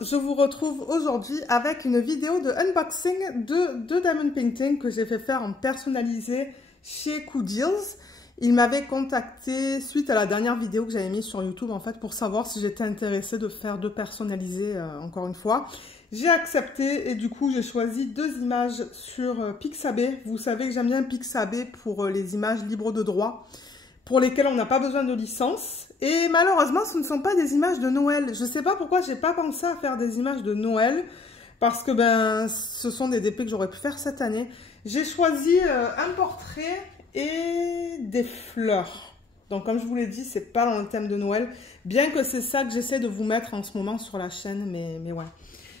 je vous retrouve aujourd'hui avec une vidéo de unboxing de deux diamond painting que j'ai fait faire en personnalisé chez Cool Deals. Ils m'avaient contacté suite à la dernière vidéo que j'avais mise sur YouTube en fait pour savoir si j'étais intéressée de faire deux personnalisés encore une fois. J'ai accepté et du coup j'ai choisi deux images sur Pixabay. Vous savez que j'aime bien Pixabay pour les images libres de droit, pour lesquelles on n'a pas besoin de licence. Et malheureusement, ce ne sont pas des images de Noël. Je ne sais pas pourquoi j'ai pas pensé à faire des images de Noël, parce que ce sont des DP que j'aurais pu faire cette année. J'ai choisi un portrait et des fleurs. Donc comme je vous l'ai dit, c'est pas dans le thème de Noël, bien que c'est ça que j'essaie de vous mettre en ce moment sur la chaîne, mais ouais.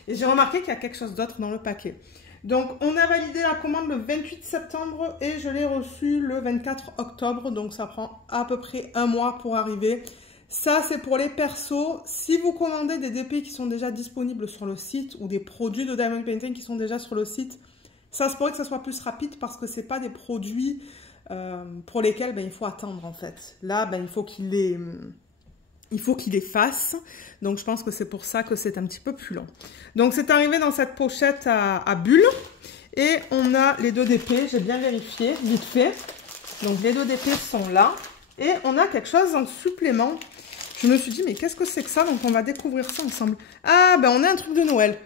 Et j'ai remarqué qu'il y a quelque chose d'autre dans le paquet. Donc, on a validé la commande le 28 septembre et je l'ai reçue le 24 octobre. Donc, ça prend à peu près un mois pour arriver. Ça, c'est pour les persos. Si vous commandez des DP qui sont déjà disponibles sur le site ou des produits de Diamond Painting qui sont déjà sur le site, ça se pourrait que ça soit plus rapide parce que ce n'est pas des produits pour lesquels il faut attendre en fait. Là, il faut qu'il les fasse. Donc, je pense que c'est pour ça que c'est un petit peu plus long. Donc, c'est arrivé dans cette pochette à bulles. Et on a les deux DP. J'ai bien vérifié, vite fait. Donc, les deux DP sont là. Et on a quelque chose en supplément. Je me suis dit, mais qu'est-ce que c'est que ça? Donc, on va découvrir ça ensemble. Ah, on a un truc de Noël.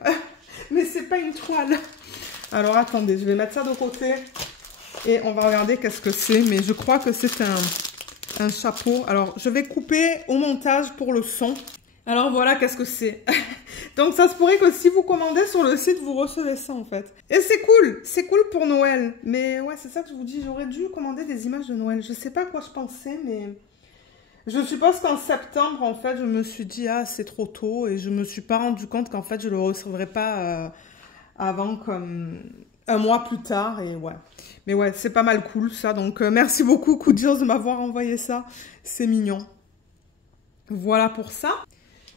Mais c'est pas une toile. Alors, attendez, je vais mettre ça de côté. Et on va regarder qu'est-ce que c'est. Mais je crois que c'est un chapeau. Alors, je vais couper au montage pour le son. Alors, voilà, qu'est-ce que c'est. Donc, ça se pourrait que si vous commandez sur le site, vous recevez ça, en fait. Et c'est cool. C'est cool pour Noël. Mais ouais, c'est ça que je vous dis. J'aurais dû commander des images de Noël. Je sais pas à quoi je pensais, mais... Je suppose qu'en septembre, en fait, je me suis dit, ah, c'est trop tôt. Et je me suis pas rendu compte qu'en fait, je le recevrais pas avant comme... un mois plus tard, et ouais. Mais ouais, c'est pas mal cool, ça. Donc, merci beaucoup, Cool Deals, de m'avoir envoyé ça. C'est mignon. Voilà pour ça.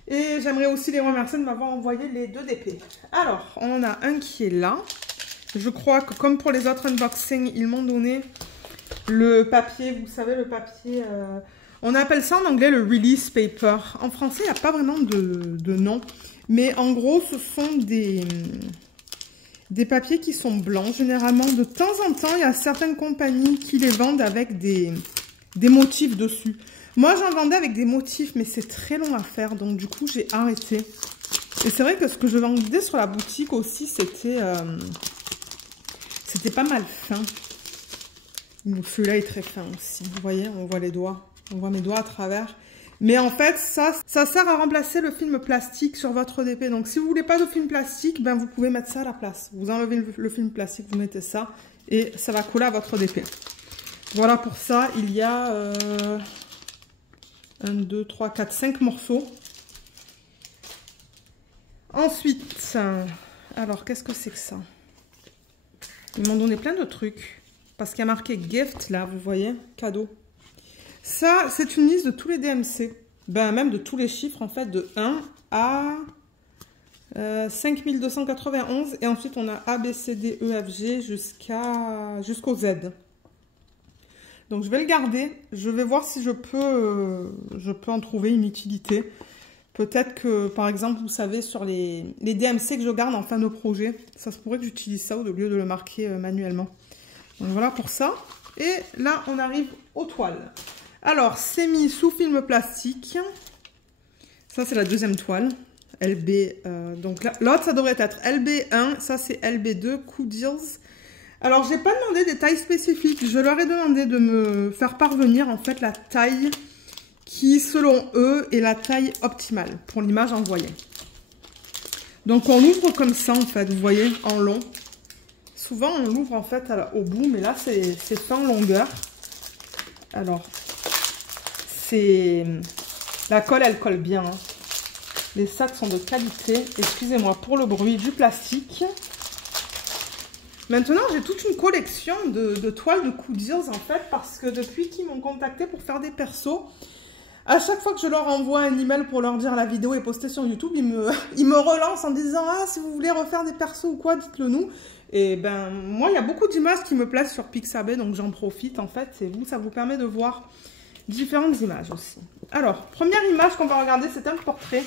Et j'aimerais aussi les remercier de m'avoir envoyé les deux DP. Alors, on en a un qui est là. Je crois que, comme pour les autres unboxings, ils m'ont donné le papier. Vous savez, le papier... on appelle ça en anglais le release paper. En français, il n'y a pas vraiment de nom. Mais en gros, ce sont des papiers qui sont blancs, généralement. De temps en temps, il y a certaines compagnies qui les vendent avec des motifs dessus. Moi, j'en vendais avec des motifs, mais c'est très long à faire. Donc, du coup, j'ai arrêté. Et c'est vrai que ce que je vendais sur la boutique aussi, c'était pas mal fin. Celui-là est très fin aussi. Vous voyez, on voit les doigts. On voit mes doigts à travers. Mais en fait, ça sert à remplacer le film plastique sur votre DP. Donc, si vous voulez pas de film plastique, vous pouvez mettre ça à la place. Vous enlevez le film plastique, vous mettez ça et ça va coller à votre DP. Voilà pour ça. Il y a 1, 2, 3, 4, 5 morceaux. Ensuite, alors, qu'est-ce que c'est que ça? Ils m'ont donné plein de trucs. Parce qu'il y a marqué gift, là, vous voyez, cadeau. Ça, c'est une liste de tous les DMC. Même de tous les chiffres, en fait, de 1 à 5291. Et ensuite, on a A, B, C, D, E, F, G jusqu'au Z. Donc, je vais le garder. Je vais voir si je peux en trouver une utilité. Peut-être que, par exemple, vous savez, sur les DMC que je garde en fin de projet, ça se pourrait que j'utilise ça au lieu de le marquer manuellement. Donc, voilà pour ça. Et là, on arrive aux toiles. Alors, c'est mis sous film plastique. Ça, c'est la deuxième toile. LB. Donc, l'autre, ça devrait être LB1. Ça, c'est LB2. Cool Deals. Alors, j'ai pas demandé des tailles spécifiques. Je leur ai demandé de me faire parvenir, en fait, la taille qui, selon eux, est la taille optimale pour l'image envoyée. Donc, on l'ouvre comme ça, en fait. Vous voyez, en long. Souvent, on l'ouvre, en fait, au bout. Mais là, c'est fait en longueur. Alors... La colle, elle colle bien. Hein. Les sacs sont de qualité. Excusez-moi pour le bruit du plastique. Maintenant, j'ai toute une collection de toiles de Cool Deals, en fait, parce que depuis qu'ils m'ont contacté pour faire des persos, à chaque fois que je leur envoie un email pour leur dire la vidéo est postée sur YouTube, ils me relancent en disant « Ah, si vous voulez refaire des persos ou quoi, dites-le nous ». Et moi, il y a beaucoup d'images qui me plaisent sur Pixabay, donc j'en profite, en fait. Et vous, ça vous permet de voir... différentes images aussi. Alors, première image qu'on va regarder, c'est un portrait.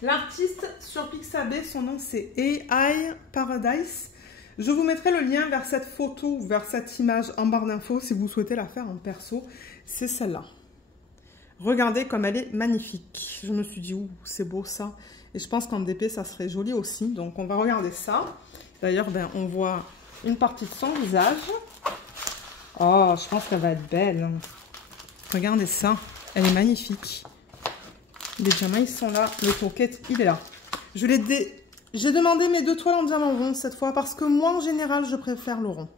L'artiste sur Pixabay, son nom c'est AI Paradise. Je vous mettrai le lien vers cette photo, vers cette image en barre d'infos si vous souhaitez la faire en perso. C'est celle-là. Regardez comme elle est magnifique. Je me suis dit, ouh, c'est beau ça. Et je pense qu'en DP, ça serait joli aussi. Donc, on va regarder ça. D'ailleurs, ben, on voit une partie de son visage. Oh, je pense qu'elle va être belle. Regardez ça. Elle est magnifique. Les diamants, ils sont là. Le toquette, il est là. J'ai demandé mes 2 toiles en diamant rond cette fois parce que moi, en général, je préfère le rond.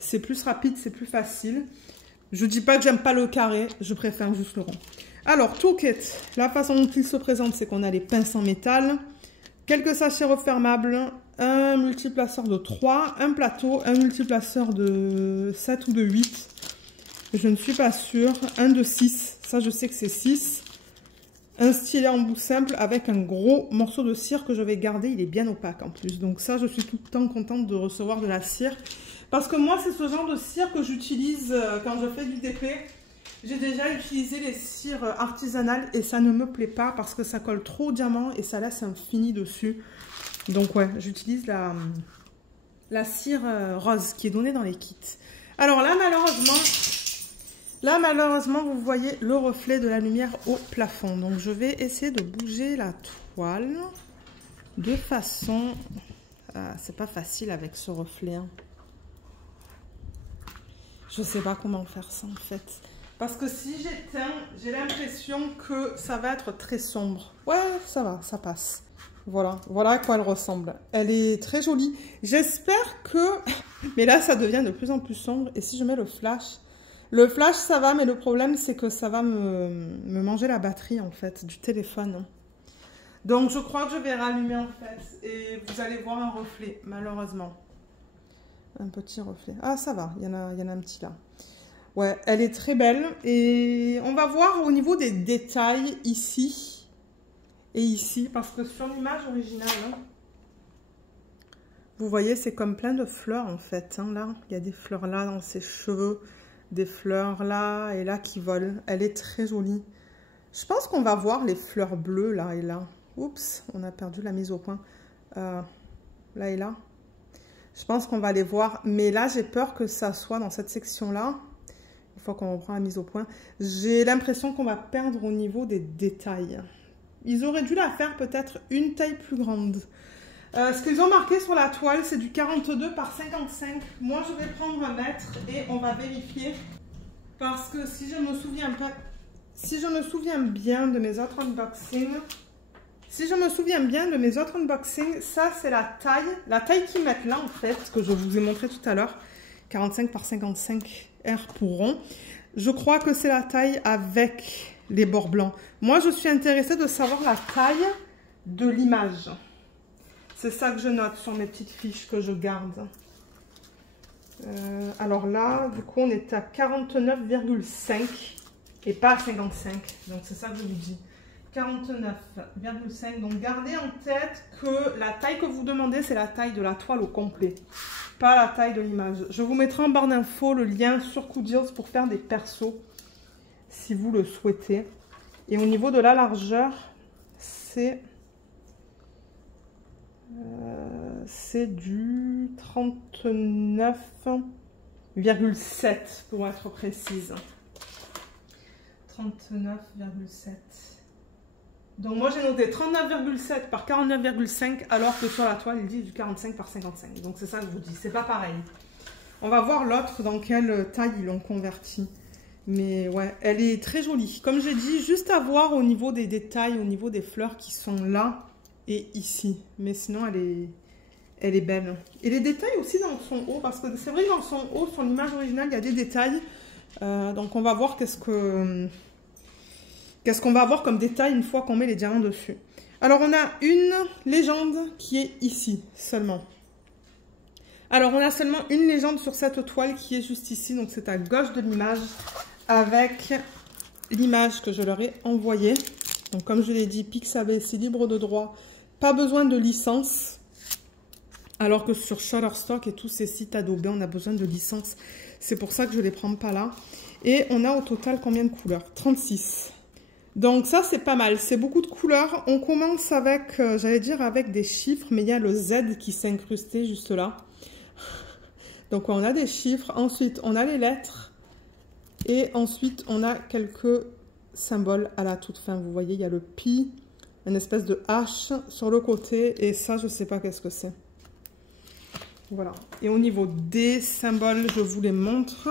C'est plus rapide, c'est plus facile. Je dis pas que j'aime pas le carré, je préfère juste le rond. Alors, toolkit, la façon dont il se présente, c'est qu'on a les pinces en métal, quelques sachets refermables, un multiplaceur de 3, un plateau, un multiplaceur de 7 ou de 8. Je ne suis pas sûre. Un de 6, ça je sais que c'est 6. Un stylet en bout simple avec un gros morceau de cire que je vais garder, il est bien opaque en plus. Donc ça, je suis tout le temps contente de recevoir de la cire. Parce que moi, c'est ce genre de cire que j'utilise quand je fais du DP. J'ai déjà utilisé les cires artisanales et ça ne me plaît pas parce que ça colle trop au diamant et ça laisse un fini dessus. Donc ouais, j'utilise la cire rose qui est donnée dans les kits. Alors là, malheureusement, vous voyez le reflet de la lumière au plafond. Donc je vais essayer de bouger la toile de façon... c'est pas facile avec ce reflet, hein. Je sais pas comment faire ça en fait. Parce que si j'éteins, j'ai l'impression que ça va être très sombre. Ouais, ça va, ça passe. Voilà, voilà à quoi elle ressemble. Elle est très jolie. J'espère que... Mais là, ça devient de plus en plus sombre. Et si je mets le flash... Le flash, ça va, mais le problème, c'est que ça va me manger la batterie, en fait, du téléphone. Donc, je crois que je vais rallumer, en fait. Et vous allez voir un reflet, malheureusement. Un petit reflet. Ah, ça va, il y en a un petit là. Ouais, elle est très belle. Et on va voir au niveau des détails ici et ici. Parce que sur l'image originale, hein, vous voyez, c'est comme plein de fleurs en fait. Hein, là, il y a des fleurs là dans ses cheveux. Des fleurs là et là qui volent. Elle est très jolie. Je pense qu'on va voir les fleurs bleues là et là. Oups, on a perdu la mise au point. Là et là. Je pense qu'on va les voir, mais là, j'ai peur que ça soit dans cette section-là. Une fois qu'on reprend la mise au point, j'ai l'impression qu'on va perdre au niveau des détails. Ils auraient dû la faire peut-être une taille plus grande. Ce qu'ils ont marqué sur la toile, c'est du 42 par 55. Moi, je vais prendre 1 mètre et on va vérifier. Parce que si je me souviens pas... Si je me souviens bien de mes autres unboxings... ça c'est la taille qu'ils mettent là en fait, que je vous ai montré tout à l'heure, 45 par 55 R pour rond. Je crois que c'est la taille avec les bords blancs. Moi je suis intéressée de savoir la taille de l'image. C'est ça que je note sur mes petites fiches que je garde. Alors là, du coup on est à 49,5 et pas à 55, donc c'est ça que je vous dis. 49,5. Donc gardez en tête que la taille que vous demandez, c'est la taille de la toile au complet, pas la taille de l'image. Je vous mettrai en barre d'infos le lien sur Cooddeals pour faire des persos si vous le souhaitez. Et au niveau de la largeur, c'est du 39,7 pour être précise. 39,7. Donc moi j'ai noté 39,7 par 49,5 alors que sur la toile il dit du 45 par 55. Donc c'est ça que je vous dis, c'est pas pareil. On va voir l'autre dans quelle taille ils l'ont converti. Mais ouais, elle est très jolie. Comme j'ai dit, juste à voir au niveau des détails, au niveau des fleurs qui sont là et ici. Mais sinon elle est belle. Et les détails aussi dans son haut, parce que c'est vrai que dans son haut, sur l'image originale, il y a des détails. Donc on va voir qu'est-ce qu'on va avoir comme détail une fois qu'on met les diamants dessus. Alors on a une légende qui est ici seulement. Alors on a seulement une légende sur cette toile qui est juste ici, donc c'est à gauche de l'image avec l'image que je leur ai envoyée. Donc comme je l'ai dit, Pixabay c'est libre de droit, pas besoin de licence. Alors que sur Shutterstock et tous ces sites Adobe, on a besoin de licence. C'est pour ça que je ne les prends pas là. Et on a au total combien de couleurs? 36. Donc ça, c'est pas mal. C'est beaucoup de couleurs. On commence avec, j'allais dire avec des chiffres, mais il y a le Z qui s'est incrusté juste là. Donc on a des chiffres. Ensuite, on a les lettres. Et ensuite, on a quelques symboles à la toute fin. Vous voyez, il y a le pi, une espèce de H sur le côté. Et ça, je ne sais pas qu'est-ce que c'est. Voilà. Et au niveau des symboles, je vous les montre.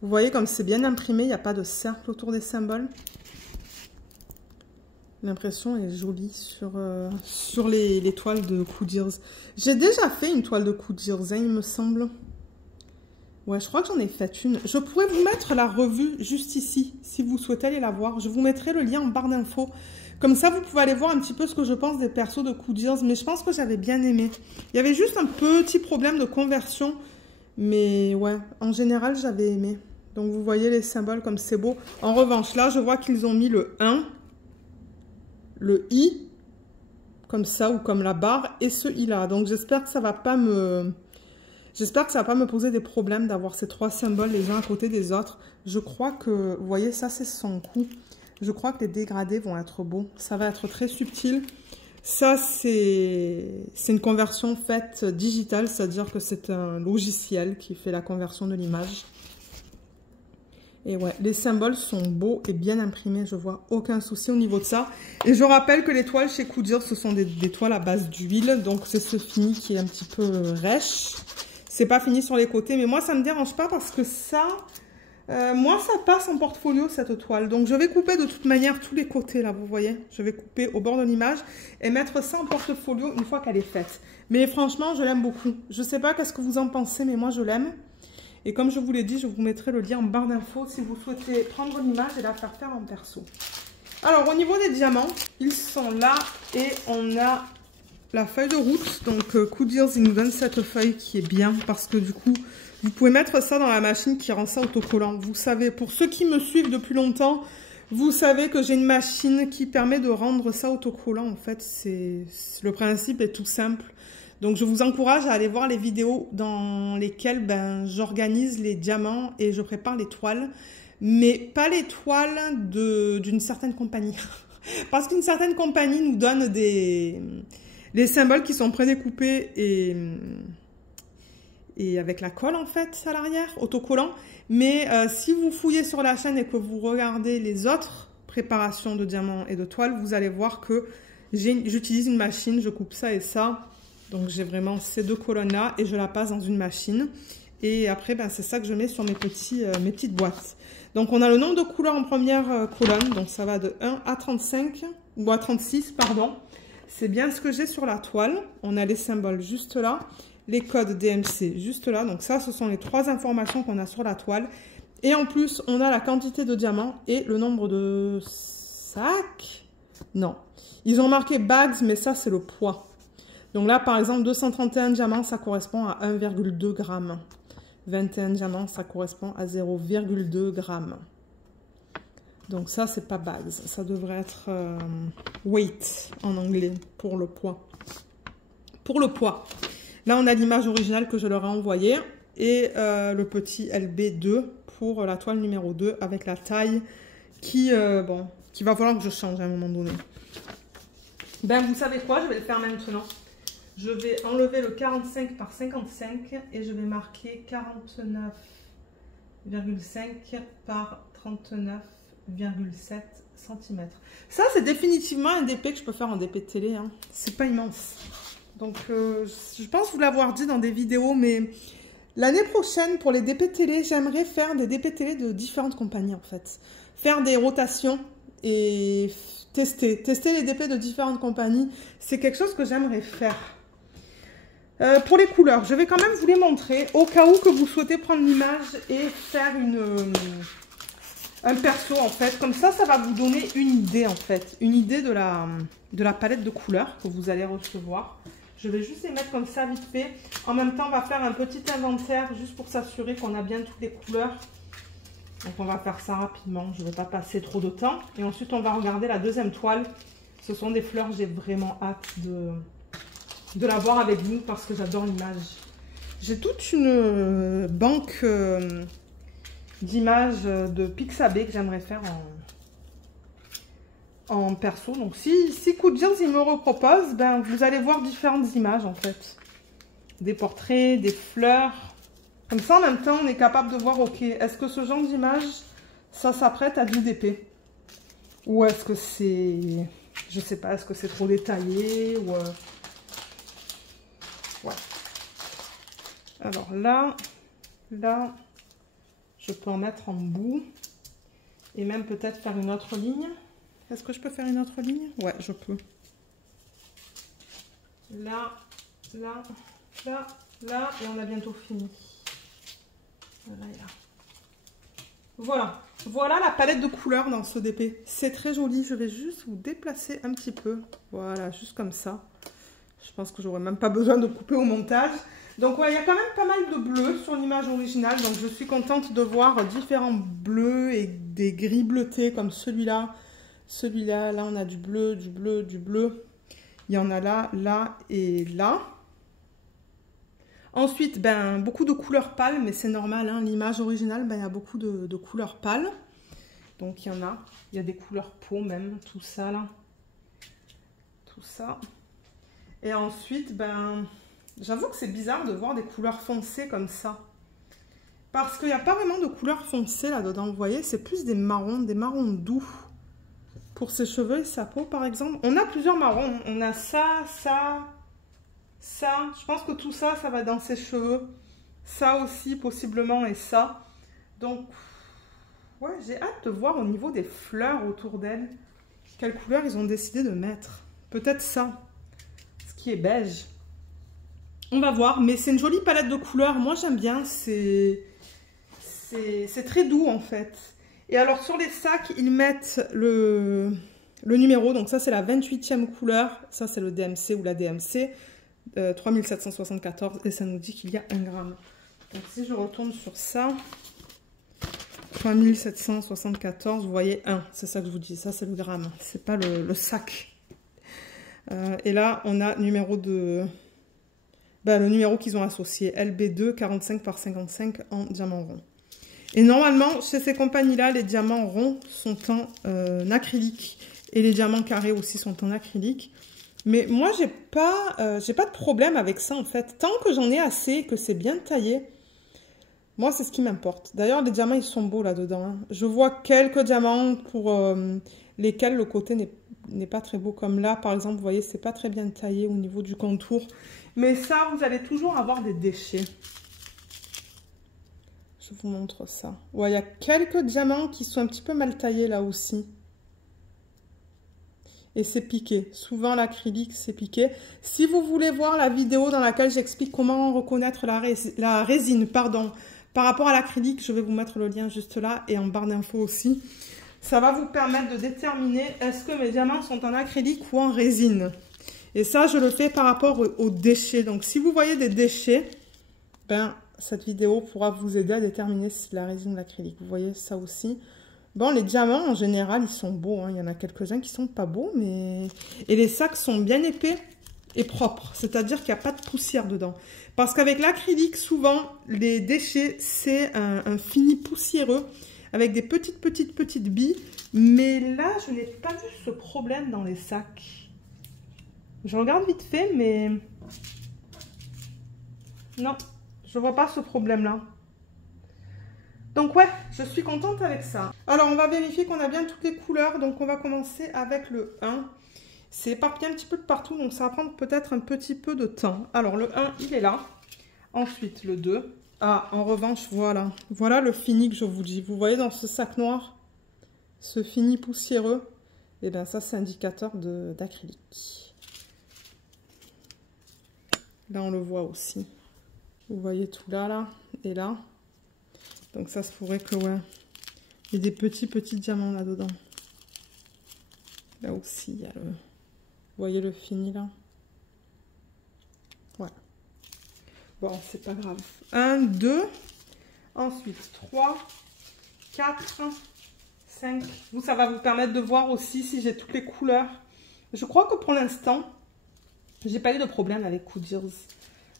Vous voyez comme c'est bien imprimé, il n'y a pas de cercle autour des symboles. L'impression est jolie sur les toiles de Coodeers. J'ai déjà fait une toile de Coodeers, hein, il me semble. Ouais, je crois que j'en ai fait une. Je pourrais vous mettre la revue juste ici, si vous souhaitez aller la voir. Je vous mettrai le lien en barre d'infos. Comme ça, vous pouvez aller voir un petit peu ce que je pense des persos de Coodeers. Mais je pense que j'avais bien aimé. Il y avait juste un petit problème de conversion. Mais ouais, en général, j'avais aimé. Donc, vous voyez les symboles comme c'est beau. En revanche, là, je vois qu'ils ont mis le 1, le I, comme ça, ou comme la barre, et ce I-là. Donc, j'espère que ça va pas me... J'espère que ça va pas me poser des problèmes d'avoir ces trois symboles les uns à côté des autres. Je crois que... Vous voyez, ça, c'est son coup. Je crois que les dégradés vont être beaux. Ça va être très subtil. Ça, c'est une conversion faite digitale, c'est-à-dire que c'est un logiciel qui fait la conversion de l'image. Et ouais, les symboles sont beaux et bien imprimés, je vois aucun souci au niveau de ça. Et je rappelle que les toiles chez Coodeers, ce sont des toiles à base d'huile, donc c'est ce fini qui est un petit peu rêche. C'est pas fini sur les côtés, mais moi ça me dérange pas parce que ça, moi ça passe en portfolio cette toile. Donc je vais couper de toute manière tous les côtés là, vous voyez. Je vais couper au bord de l'image et mettre ça en portfolio une fois qu'elle est faite. Mais franchement, je l'aime beaucoup. Je sais pas qu'est-ce que vous en pensez, mais moi je l'aime. Et comme je vous l'ai dit, je vous mettrai le lien en barre d'infos si vous souhaitez prendre l'image et la faire faire en perso. Alors, au niveau des diamants, ils sont là et on a la feuille de route. Donc, Coodeers, il nous donne cette feuille qui est bien parce que du coup, vous pouvez mettre ça dans la machine qui rend ça autocollant. Vous savez, pour ceux qui me suivent depuis longtemps, vous savez que j'ai une machine qui permet de rendre ça autocollant. En fait, le principe est tout simple. Donc, je vous encourage à aller voir les vidéos dans lesquelles j'organise les diamants et je prépare les toiles. Mais pas les toiles d'une certaine compagnie. Parce qu'une certaine compagnie nous donne les symboles qui sont prédécoupés et avec la colle, en fait, à l'arrière, autocollant. Mais si vous fouillez sur la chaîne et que vous regardez les autres préparations de diamants et de toiles, vous allez voir que j'utilise une machine, je coupe ça et ça. Donc, j'ai vraiment ces deux colonnes-là et je la passe dans une machine. Et après, c'est ça que je mets sur mes petites boîtes. Donc, on a le nombre de couleurs en première colonne. Donc, ça va de 1 à 35, ou à 36, pardon. C'est bien ce que j'ai sur la toile. On a les symboles juste là. Les codes DMC juste là. Donc, ça, ce sont les trois informations qu'on a sur la toile. Et en plus, on a la quantité de diamants et le nombre de sacs. Non. Ils ont marqué bags, mais ça, c'est le poids. Donc là, par exemple, 231 diamants, ça correspond à 1,2 g. 21 diamants, ça correspond à 0,2 g. Donc ça, c'est pas bags. Ça devrait être weight en anglais pour le poids. Pour le poids. Là, on a l'image originale que je leur ai envoyée. Et le petit LB2 pour la toile numéro 2 avec la taille qui va falloir que je change à un moment donné. Vous savez quoi? Je vais le faire maintenant. Je vais enlever le 45 par 55 et je vais marquer 49,5 par 39,7 cm. Ça, c'est définitivement un DP que je peux faire en DP télé. Hein. C'est pas immense. Donc, je pense vous l'avoir dit dans des vidéos, mais l'année prochaine, pour les DP télé, j'aimerais faire des DP télé de différentes compagnies, en fait. Faire des rotations et tester les DP de différentes compagnies. C'est quelque chose que j'aimerais faire. Pour les couleurs, je vais quand même vous les montrer au cas où que vous souhaitez prendre l'image et faire un perso en fait. Comme ça, ça va vous donner une idée en fait. Une idée de la palette de couleurs que vous allez recevoir. Je vais juste les mettre comme ça vite fait. En même temps, on va faire un petit inventaire juste pour s'assurer qu'on a bien toutes les couleurs. Donc on va faire ça rapidement. Je ne vais pas passer trop de temps. Et ensuite, on va regarder la deuxième toile. Ce sont des fleurs, j'ai vraiment hâte de la voir avec vous parce que j'adore l'image. J'ai toute une banque d'images de Pixabay que j'aimerais faire en perso. Donc si Coup de Deals il me repropose, ben, vous allez voir différentes images en fait. Des portraits, des fleurs. Comme ça en même temps on est capable de voir, ok, est-ce que ce genre d'image, ça s'apprête à du DP? Ou est-ce que c'est, je sais pas, est-ce que c'est trop détaillé ou ouais. Alors là, je peux en mettre en bout et même peut-être faire une autre ligne. Est-ce que je peux faire une autre ligne? Ouais, je peux. Là, là, là, là, et on a bientôt fini. Voilà, là. Voilà. Voilà la palette de couleurs dans ce DP. C'est très joli. Je vais juste vous déplacer un petit peu. Voilà, juste comme ça. Je pense que j'aurais même pas besoin de couper au montage. Donc ouais, il y a quand même pas mal de bleu sur l'image originale. Donc je suis contente de voir différents bleus et des gris bleutés comme celui-là. Celui-là, là on a du bleu, du bleu, du bleu. Il y en a là, là et là. Ensuite, ben, beaucoup de couleurs pâles, mais c'est normal, hein, l'image originale, ben, il y a beaucoup de couleurs pâles. Donc il y a des couleurs peau même, tout ça là. Tout ça. Et ensuite, ben, j'avoue que c'est bizarre de voir des couleurs foncées comme ça. Parce qu'il n'y a pas vraiment de couleurs foncées là-dedans, vous voyez, c'est plus des marrons doux. Pour ses cheveux et sa peau par exemple. On a plusieurs marrons, on a ça, ça... Ça, je pense que tout ça, ça va dans ses cheveux. Ça aussi, possiblement, et ça. Donc, ouais, j'ai hâte de voir au niveau des fleurs autour d'elle. Quelle couleur ils ont décidé de mettre. Peut-être ça. Ce qui est beige. On va voir. Mais c'est une jolie palette de couleurs. Moi, j'aime bien. C'est très doux, en fait. Et alors, sur les sacs, ils mettent le numéro. Donc, ça, c'est la 28e couleur. Ça, c'est le DMC ou la DMC. 3774 et ça nous dit qu'il y a 1 gramme. Donc si je retourne sur ça, 3774, vous voyez 1, c'est ça que je vous dis, ça c'est le gramme, c'est pas le sac. Et là on a numéro de, ben, le numéro qu'ils ont associé, LB2 45 par 55 en diamant rond. Et normalement chez ces compagnies là, les diamants ronds sont en acrylique et les diamants carrés aussi sont en acrylique. Mais moi, j'ai pas de problème avec ça, en fait. Tant que j'en ai assez, que c'est bien taillé, moi, c'est ce qui m'importe. D'ailleurs, les diamants, ils sont beaux là-dedans. Hein. Je vois quelques diamants pour lesquels le côté n'est pas très beau. Comme là, par exemple, vous voyez, c'est pas très bien taillé au niveau du contour. Mais ça, vous allez toujours avoir des déchets. Je vous montre ça. Ouais, il y a quelques diamants qui sont un petit peu mal taillés là aussi. Et c'est piqué. Souvent, l'acrylique, c'est piqué. Si vous voulez voir la vidéo dans laquelle j'explique comment reconnaître la résine, pardon, par rapport à l'acrylique, je vais vous mettre le lien juste là et en barre d'infos aussi. Ça va vous permettre de déterminer est-ce que mes diamants sont en acrylique ou en résine. Et ça, je le fais par rapport aux déchets. Donc, si vous voyez des déchets, ben, cette vidéo pourra vous aider à déterminer si c'est la résine ou l'acrylique. Vous voyez ça aussi. Bon, les diamants, en général, ils sont beaux. Hein. Il y en a quelques-uns qui sont pas beaux, mais... Et les sacs sont bien épais et propres. C'est-à-dire qu'il n'y a pas de poussière dedans. Parce qu'avec l'acrylique, souvent, les déchets, c'est un fini poussiéreux avec des petites billes. Mais là, je n'ai pas vu ce problème dans les sacs. Je regarde vite fait, mais... Non, je vois pas ce problème-là. Donc ouais, je suis contente avec ça. Alors on va vérifier qu'on a bien toutes les couleurs. Donc on va commencer avec le 1. C'est éparpillé un petit peu de partout, donc ça va prendre peut-être un petit peu de temps. Alors le 1, il est là. Ensuite le 2. Ah, en revanche, voilà. Voilà le fini que je vous dis. Vous voyez dans ce sac noir, ce fini poussiéreux. Et bien ça, c'est indicateur d'acrylique. Là, on le voit aussi. Vous voyez tout là et là. Donc ça se pourrait que, ouais, il y ait des petits diamants là-dedans. Là aussi, il y a le... Vous voyez le fini là? Ouais. Bon, c'est pas grave. 1, 2. Ensuite, 3, 4, 5. Vous, ça va vous permettre de voir aussi si j'ai toutes les couleurs. Je crois que pour l'instant, j'ai pas eu de problème avec Coup de Deals.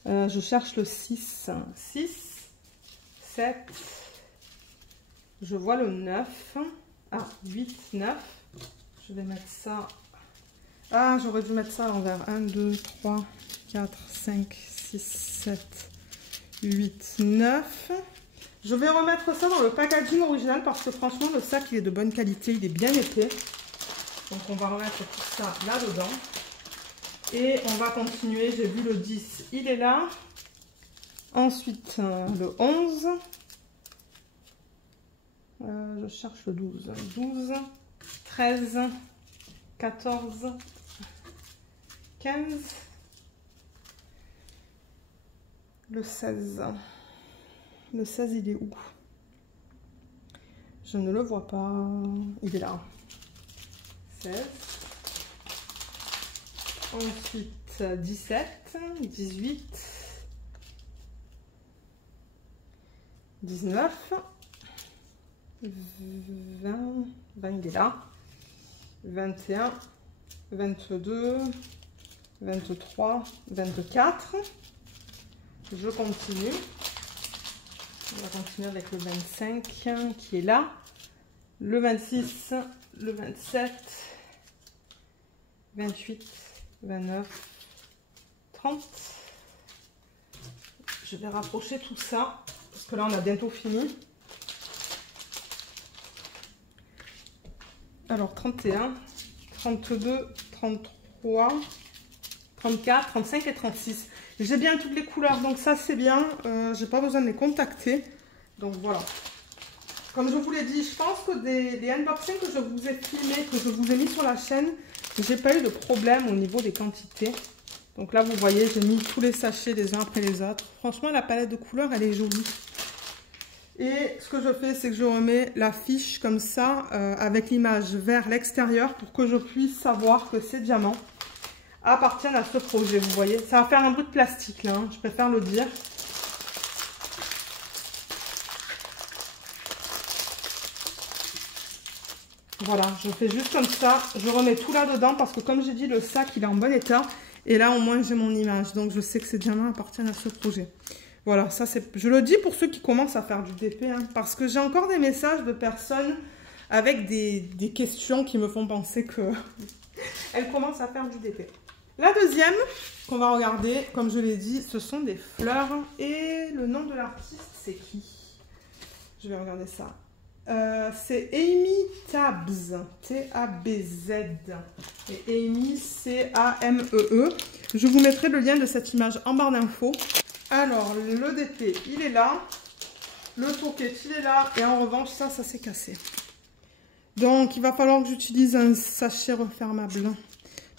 Je cherche le 6. 6, 7... Je vois le 9. Ah, 8, 9. Je vais mettre ça. Ah, j'aurais dû mettre ça à l'envers. 1, 2, 3, 4, 5, 6, 7, 8, 9. Je vais remettre ça dans le packaging original parce que franchement, le sac, il est de bonne qualité. Il est bien épais. Donc, on va remettre tout ça là-dedans. Et on va continuer. J'ai vu le 10, il est là. Ensuite, le 11. Je cherche le 12. 12, 13, 14, 15. Le 16. Le 16, il est où? Je ne le vois pas. Il est là. 16. Ensuite, 17, 18, 19, 20, 20, il est là. 21, 22, 23, 24. Je continue. On va continuer avec le 25 qui est là. Le 26, le 27, 28, 29, 30. Je vais rapprocher tout ça parce que là on a bientôt fini. Alors 31, 32, 33, 34, 35 et 36. J'ai bien toutes les couleurs, donc ça c'est bien. J'ai pas besoin de les contacter. Donc voilà. Comme je vous l'ai dit, je pense que les unboxings que je vous ai filmés, que je vous ai mis sur la chaîne, j'ai pas eu de problème au niveau des quantités. Donc là, vous voyez, j'ai mis tous les sachets les uns après les autres. Franchement, la palette de couleurs, elle est jolie. Et ce que je fais, c'est que je remets la fiche comme ça, avec l'image vers l'extérieur pour que je puisse savoir que ces diamants appartiennent à ce projet. Vous voyez, ça va faire un bout de plastique là, hein, je préfère le dire. Voilà, je fais juste comme ça. Je remets tout là-dedans parce que comme j'ai dit, le sac, il est en bon état. Et là, au moins, j'ai mon image. Donc, je sais que ces diamants appartiennent à ce projet. Voilà, ça c'est. Je le dis pour ceux qui commencent à faire du DP. Hein, parce que j'ai encore des messages de personnes avec des questions qui me font penser qu'elles commencent à faire du DP. La deuxième qu'on va regarder, comme je l'ai dit, ce sont des fleurs. Et le nom de l'artiste, c'est qui? Je vais regarder ça. C'est Amy Tabs, T-A-B-Z, et Amy, C-A-M-E-E. Je vous mettrai le lien de cette image en barre d'infos. Alors, le DP, il est là, le tourquet, il est là, et en revanche, ça s'est cassé. Donc, il va falloir que j'utilise un sachet refermable,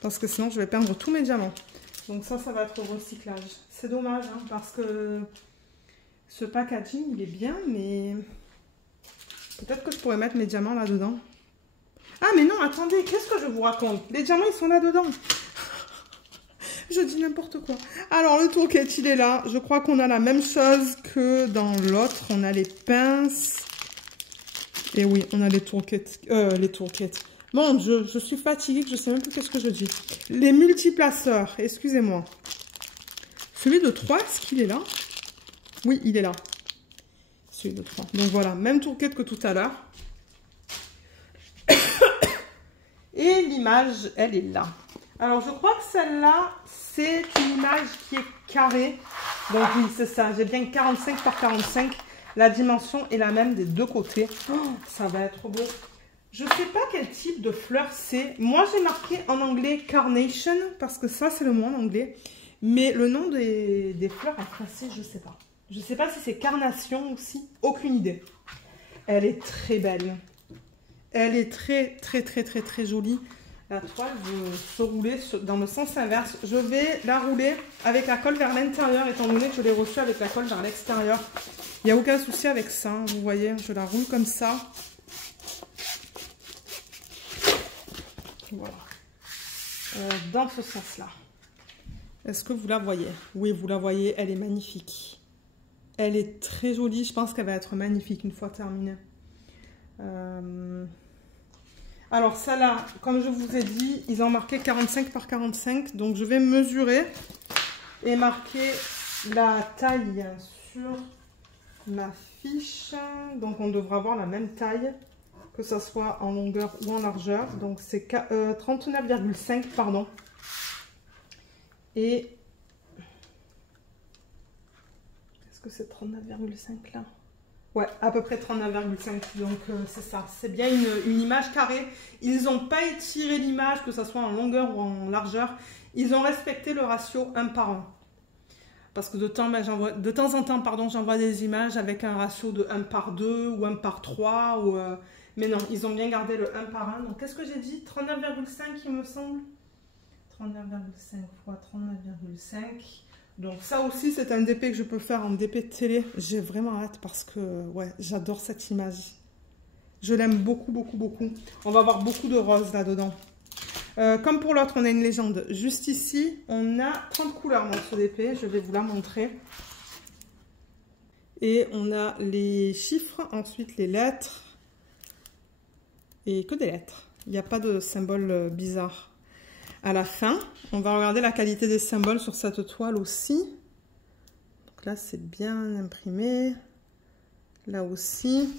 parce que sinon, je vais perdre tous mes diamants. Donc ça va être au recyclage. C'est dommage, hein, parce que ce packaging, il est bien, mais... Peut-être que je pourrais mettre mes diamants là-dedans. Ah, mais non, attendez, qu'est-ce que je vous raconte? Les diamants, ils sont là-dedans. Je dis n'importe quoi. Alors, le tourquet, il est là. Je crois qu'on a la même chose que dans l'autre. On a les pinces. Et oui, on a les tourquettes. Mon Dieu, je suis fatiguée, je ne sais même plus qu'est-ce que je dis. Les multiplaceurs, excusez-moi. Celui de 3, est-ce qu'il est là? Oui, il est là. Celui de 3. Donc voilà, même tourquette que tout à l'heure. Et l'image, elle est là. Alors, je crois que celle-là, c'est une image qui est carrée. Donc oui, c'est ça. J'ai bien 45 par 45. La dimension est la même des deux côtés. Oh, ça va être beau. Je ne sais pas quel type de fleur c'est. Moi, j'ai marqué en anglais Carnation, parce que ça, c'est le mot en anglais. Mais le nom des fleurs en français, je ne sais pas. Je ne sais pas si c'est carnation aussi. Aucune idée. Elle est très belle. Elle est très jolie. La toile veut se rouler dans le sens inverse. Je vais la rouler avec la colle vers l'intérieur, étant donné que je l'ai reçue avec la colle vers l'extérieur. Il n'y a aucun souci avec ça. Vous voyez, je la roule comme ça. Voilà. Dans ce sens-là. Est-ce que vous la voyez? Oui, vous la voyez. Elle est magnifique. Elle est très jolie. Je pense qu'elle va être magnifique une fois terminée. Alors, celle-là, comme je vous ai dit, ils ont marqué 45 par 45. Donc, je vais mesurer et marquer la taille sur ma fiche. Donc, on devra avoir la même taille. que ça soit en longueur ou en largeur. Donc c'est 39,5 pardon. Et est-ce que c'est 39,5 là? Ouais, à peu près 39,5. Donc c'est ça, c'est bien une image carrée. Ils n'ont pas étiré l'image, que ce soit en longueur ou en largeur. Ils ont respecté le ratio 1 par 1. Parce que de temps en temps, pardon, j'envoie des images avec un ratio de 1 par 2 ou 1 par 3. Mais non, ils ont bien gardé le 1 par 1. Donc qu'est-ce que j'ai dit? 39,5 il me semble. 39,5 fois 39,5. Donc ça aussi, c'est un DP que je peux faire en DP de télé. J'ai vraiment hâte parce que ouais, j'adore cette image. Je l'aime beaucoup, beaucoup, beaucoup. On va avoir beaucoup de roses là-dedans. Comme pour l'autre, on a une légende. Juste ici, on a 30 couleurs dans ce DP. Je vais vous la montrer. Et on a les chiffres, ensuite les lettres. Et que des lettres. Il n'y a pas de symbole bizarre. À la fin, on va regarder la qualité des symboles sur cette toile aussi. Donc là, c'est bien imprimé. Là aussi.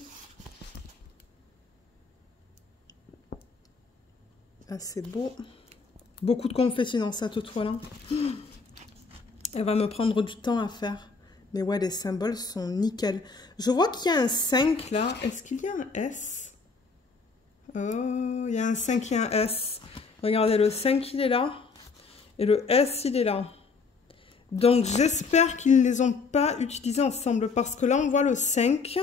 Assez beau. Beaucoup de confetti dans cette toile. Elle va me prendre du temps à faire. Mais ouais, les symboles sont nickel. Je vois qu'il y a un 5 là. Est-ce qu'il y a un S? Oh, il y a un 5 et un S. Regardez, le 5 il est là. Et le S il est là. Donc j'espère qu'ils ne les ont pas utilisés ensemble. Parce que là on voit le 5.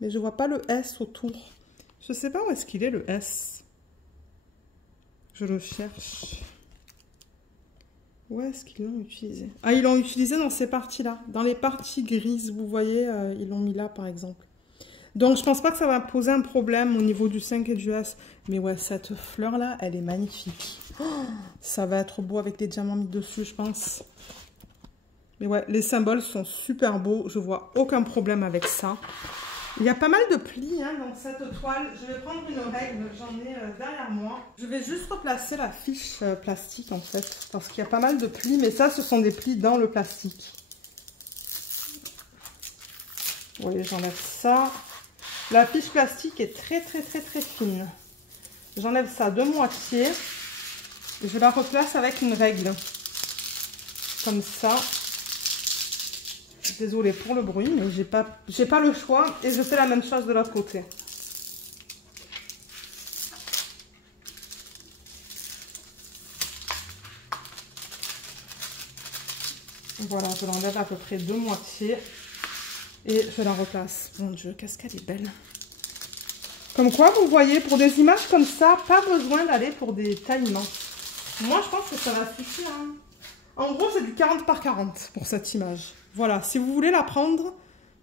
Mais je ne vois pas le S autour. Je ne sais pas où est-ce qu'il est le S. Je le cherche. Où est-ce qu'ils l'ont utilisé? Ah, ils l'ont utilisé dans ces parties-là. Dans les parties grises, vous voyez, ils l'ont mis là par exemple. Donc, je pense pas que ça va poser un problème au niveau du 5 et du S. Mais ouais, cette fleur-là, elle est magnifique. Oh, ça va être beau avec les diamants mis dessus, je pense. Mais ouais, les symboles sont super beaux. Je vois aucun problème avec ça. Il y a pas mal de plis hein, dans cette toile. Je vais prendre une règle, j'en ai derrière moi. Je vais juste replacer la fiche plastique en fait. Parce qu'il y a pas mal de plis. Mais ça, ce sont des plis dans le plastique. Vous voyez, j'enlève ça. La fiche plastique est très fine. J'enlève ça de moitié. Et je la replace avec une règle. Comme ça. Désolée pour le bruit, mais j'ai pas le choix. Et je fais la même chose de l'autre côté. Voilà, je l'enlève à peu près de moitié. Et je la replace. Mon Dieu, qu'est-ce qu'elle est belle. Comme quoi, vous voyez, pour des images comme ça, pas besoin d'aller pour des tailles minces. Moi, je pense que ça va suffire. Hein. En gros, c'est du 40 par 40 pour cette image. Voilà, si vous voulez la prendre,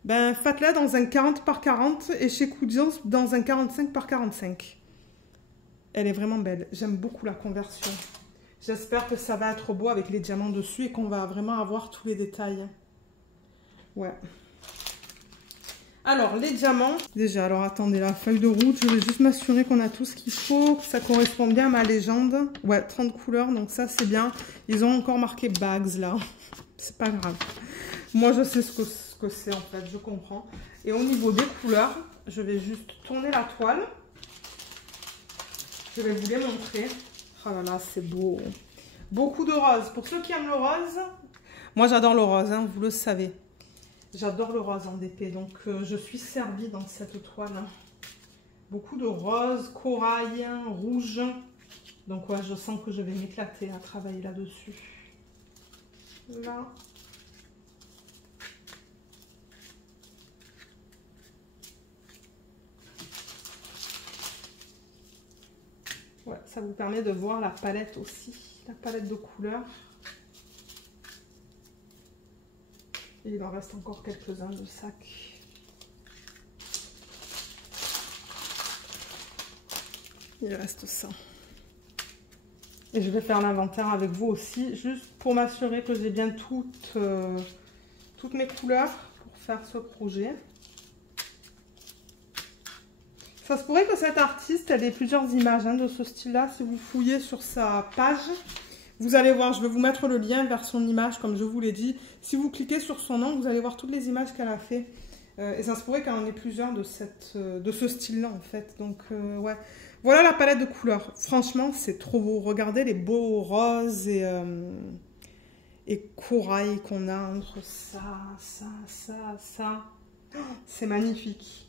ben, faites-la dans un 40 par 40 et chez Koudians dans un 45 par 45. Elle est vraiment belle. J'aime beaucoup la conversion. J'espère que ça va être beau avec les diamants dessus et qu'on va vraiment avoir tous les détails. Ouais. Alors, les diamants. Déjà, alors attendez, la feuille de route, je vais juste m'assurer qu'on a tout ce qu'il faut, que ça correspond bien à ma légende. Ouais, 30 couleurs, donc ça, c'est bien. Ils ont encore marqué bags, là. C'est pas grave. Moi, je sais ce que c'est, en fait, je comprends. Et au niveau des couleurs, je vais juste tourner la toile. Je vais vous les montrer. Oh là là, c'est beau. Beaucoup de rose. Pour ceux qui aiment le rose, moi, j'adore le rose, hein, vous le savez. J'adore le rose en DP, donc je suis servie dans cette toile. Beaucoup de rose, corail, rouge. Donc ouais, je sens que je vais m'éclater à travailler là-dessus. Là. Ouais, ça vous permet de voir la palette aussi, la palette de couleurs. Et il en reste encore quelques-uns de sacs. Il reste ça. Et je vais faire l'inventaire avec vous aussi, juste pour m'assurer que j'ai bien toutes mes couleurs pour faire ce projet. Ça se pourrait que cette artiste ait plusieurs images hein, de ce style-là. Si vous fouillez sur sa page, vous allez voir, je vais vous mettre le lien vers son image, comme je vous l'ai dit. Si vous cliquez sur son nom, vous allez voir toutes les images qu'elle a fait. Et ça se pourrait qu'il y en ait plusieurs de ce style-là, en fait. Donc, ouais. Voilà la palette de couleurs. Franchement, c'est trop beau. Regardez les beaux roses et corail qu'on a entre ça. Oh, c'est magnifique.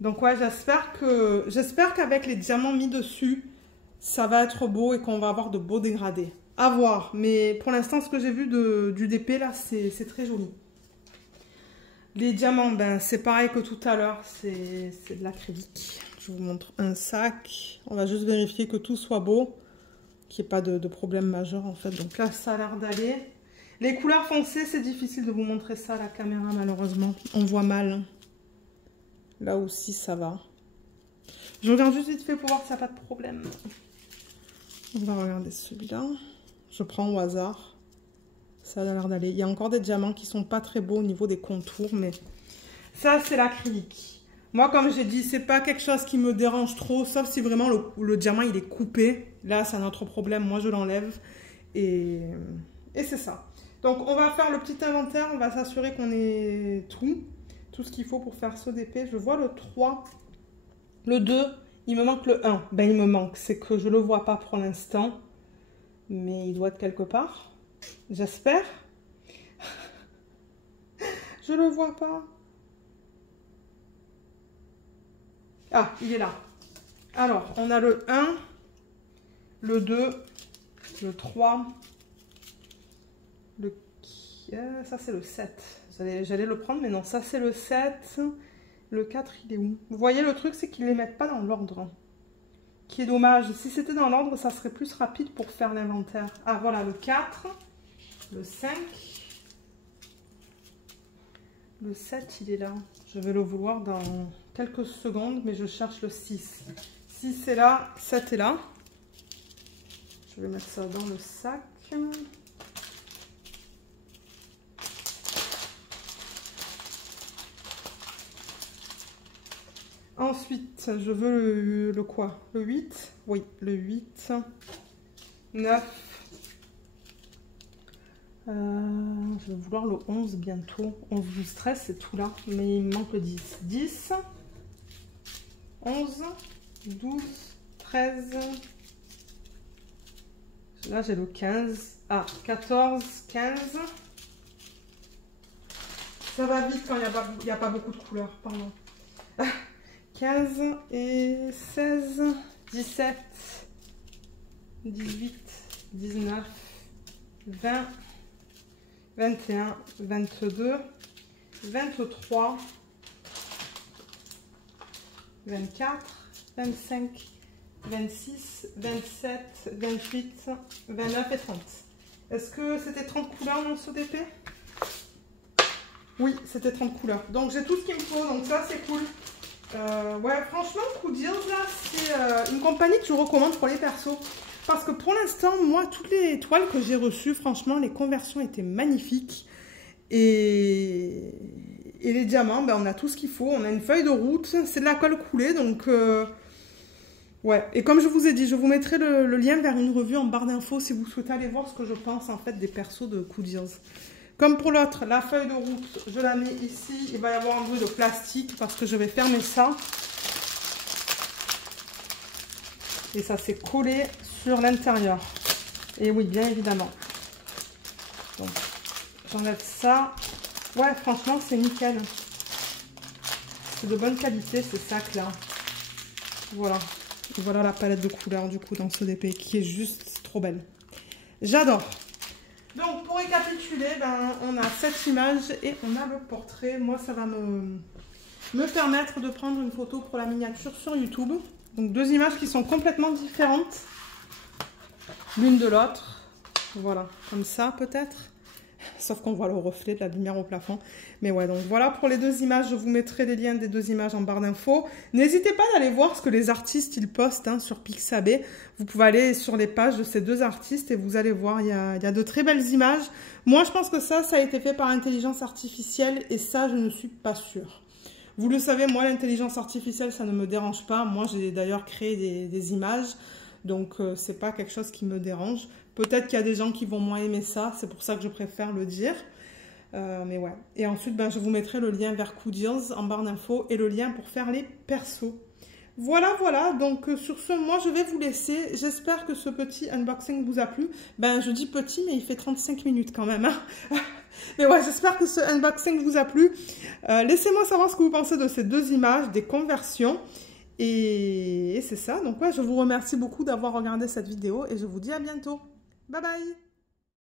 Donc, ouais, j'espère qu'avec les diamants mis dessus, ça va être beau et qu'on va avoir de beaux dégradés. À voir. Mais pour l'instant, ce que j'ai vu du DP, là, c'est très joli. Les diamants, ben, c'est pareil que tout à l'heure, c'est de l'acrylique. Je vous montre un sac. On va juste vérifier que tout soit beau, qu'il n'y ait pas de problème majeur en fait. Donc là, ça a l'air d'aller. Les couleurs foncées, c'est difficile de vous montrer ça à la caméra malheureusement. On voit mal. Là aussi, ça va. Je regarde juste vite fait pour voir s'il n'y a pas de problème. On va regarder celui-là. Je prends au hasard. Ça a l'air d'aller. Il y a encore des diamants qui sont pas très beaux au niveau des contours, mais ça, c'est l'acrylique. Moi, comme j'ai dit, c'est pas quelque chose qui me dérange trop, sauf si vraiment le diamant, il est coupé. Là, c'est un autre problème. Moi, je l'enlève. Et c'est ça. Donc, on va faire le petit inventaire. On va s'assurer qu'on ait tout ce qu'il faut pour faire ce DP. Je vois le 3, le 2. Il me manque le 1. Ben, il me manque. C'est que je le vois pas pour l'instant. Mais il doit être quelque part. J'espère. Je le vois pas. Ah, il est là. Alors, on a le 1, le 2, le 3, ça c'est le 7. J'allais le prendre, mais non, ça c'est le 7. Le 4, il est où? Vous voyez, le truc, c'est qu'ils ne les mettent pas dans l'ordre. Qui est dommage. Si c'était dans l'ordre, ça serait plus rapide pour faire l'inventaire. Ah, voilà, le 4. Le 5, le 7, il est là. Je vais le vouloir dans quelques secondes, mais je cherche le 6. 6 est là, 7 est là. Je vais mettre ça dans le sac. Ensuite, je veux le quoi? Le 8? Oui, le 8. 9. Je vais vouloir le 11 bientôt. 11, 12, 13, c'est tout là. Mais il me manque le 10. 10, 11, 12, 13. Là, j'ai le 15. Ah, 14, 15. Ça va vite quand il n'y a pas beaucoup de couleurs, pardon. 15 et 16, 17, 18, 19, 20, 21, 22, 23, 24, 25, 26, 27, 28, 29 et 30. Est-ce que c'était 30 couleurs dans ce DP? Oui, c'était 30 couleurs. Donc j'ai tout ce qu'il me faut, donc ça c'est cool. Ouais, franchement, Coodies, là, c'est une compagnie que je recommande pour les persos. Parce que pour l'instant, moi, toutes les toiles que j'ai reçues, franchement, les conversions étaient magnifiques. Et les diamants, ben, on a tout ce qu'il faut. On a une feuille de route, c'est de la colle coulée, donc... ouais, et comme je vous ai dit, je vous mettrai le lien vers une revue en barre d'infos si vous souhaitez aller voir ce que je pense, en fait, des persos de Coodies. Comme pour l'autre, la feuille de route, je la mets ici. Il va y avoir un bruit de plastique parce que je vais fermer ça. Et ça s'est collé sur l'intérieur. Et oui, bien évidemment. Donc, j'enlève ça. Ouais, franchement, c'est nickel. C'est de bonne qualité, ces sacs-là. Voilà. Et voilà la palette de couleurs, du coup, dans ce DP, qui est juste trop belle. J'adore. Donc, pour récapituler, ben, on a cette image et on a le portrait. Moi, ça va me permettre de prendre une photo pour la miniature sur YouTube. Donc, deux images qui sont complètement différentes l'une de l'autre. Voilà, comme ça peut-être. Sauf qu'on voit le reflet de la lumière au plafond. Mais ouais, donc voilà pour les deux images. Je vous mettrai les liens des deux images en barre d'infos. N'hésitez pas d'aller voir ce que les artistes ils postent hein, sur Pixabay. Vous pouvez aller sur les pages de ces deux artistes et vous allez voir, il y a de très belles images. Moi, je pense que ça a été fait par intelligence artificielle et ça, je ne suis pas sûre. Vous le savez, moi, l'intelligence artificielle, ça ne me dérange pas. Moi, j'ai d'ailleurs créé des images. Donc, c'est pas quelque chose qui me dérange. Peut-être qu'il y a des gens qui vont moins aimer ça. C'est pour ça que je préfère le dire. Mais ouais. Et ensuite, ben, je vous mettrai le lien vers Coodials en barre d'infos et le lien pour faire les persos. Voilà, voilà. Donc, sur ce, moi, je vais vous laisser. J'espère que ce petit unboxing vous a plu. Ben, je dis petit, mais il fait 35 minutes quand même. Hein. Mais ouais, j'espère que ce unboxing vous a plu. Laissez-moi savoir ce que vous pensez de ces deux images, des conversions. Et c'est ça. Donc, ouais, je vous remercie beaucoup d'avoir regardé cette vidéo et je vous dis à bientôt. Bye bye!